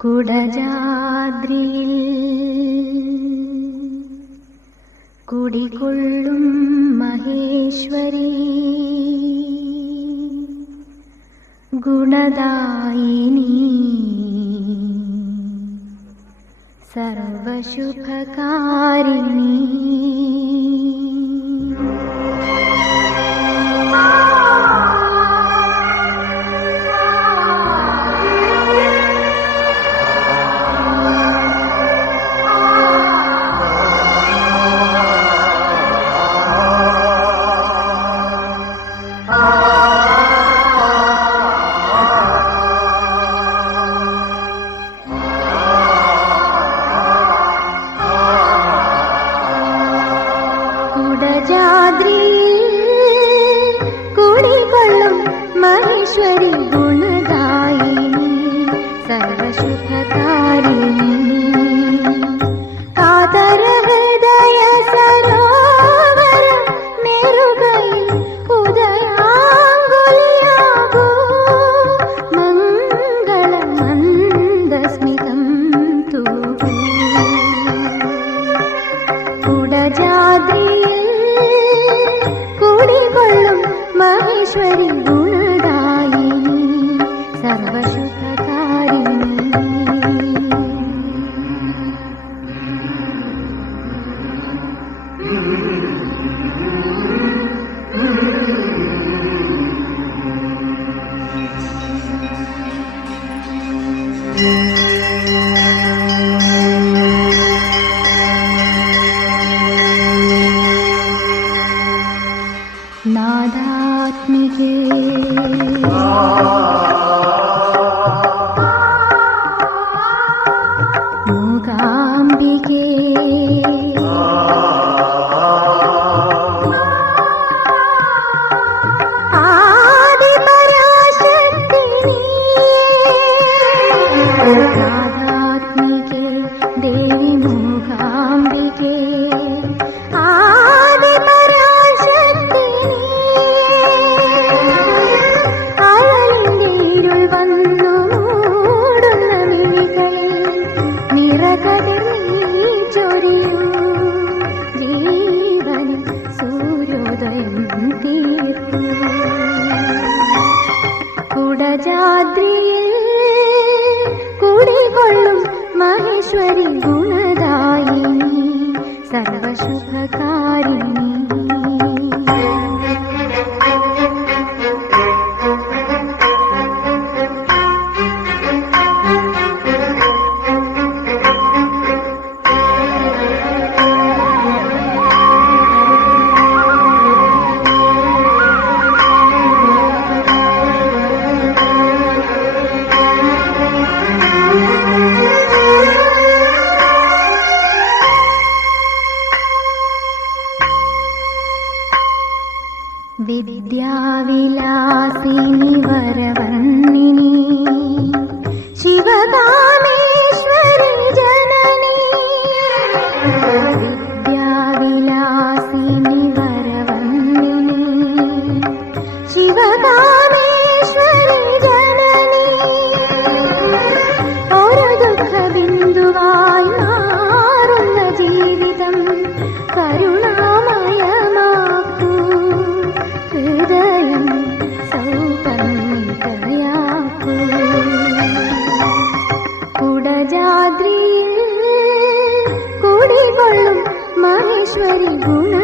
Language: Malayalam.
കുടജാദ്രിയിൽ കുടികൊള്ളും മഹേശ്വരി ഗുണദായിനി സർവശുഭകാരിണി കുടികൊള്ളും മഹേശ്വരി ഗുണദായിനി സർവശുഭകാരിണി കാതര ഹൃദയ സരോവര നെറുകയിൽ ഉദയാങ്കുലിയാകൂ മംഗള മന്ദസ്മിതം തൂകൂ കുടജാദ്രിയിൽ കുടികൊള്ളും മഹേശ്വരി ഗുണദായിനി സർവശുഭകാരിണി നാദാത്മികേ മൂകാംബികേ ആദിപരാശക്തി നാദാത്മികേ ദേവി മൂകാംബികേ കുടജാദ്രിയിൽ കുടികൊള്ളും മഹേശ്വരി ഗുണദായിനി സർവശുഭകാരിണി വിദ്യാവിലാസിനി വരവർണിനി ശിവകാമേശ്വരി ജനനി വിദ്യാവിലാസിനി വരവർണിനി ശിവകാമേശ്വരി ജനനി ഒരു ദുഃഖബിന്ദുവായി മാറുന്ന ജീവിതം കരുണാമയമാക്കൂ ഹൃദയം സൗപർണികയാക്കൂ കുടജാദ്രിയിൽ കുടികൊള്ളും മഹേശ്വരി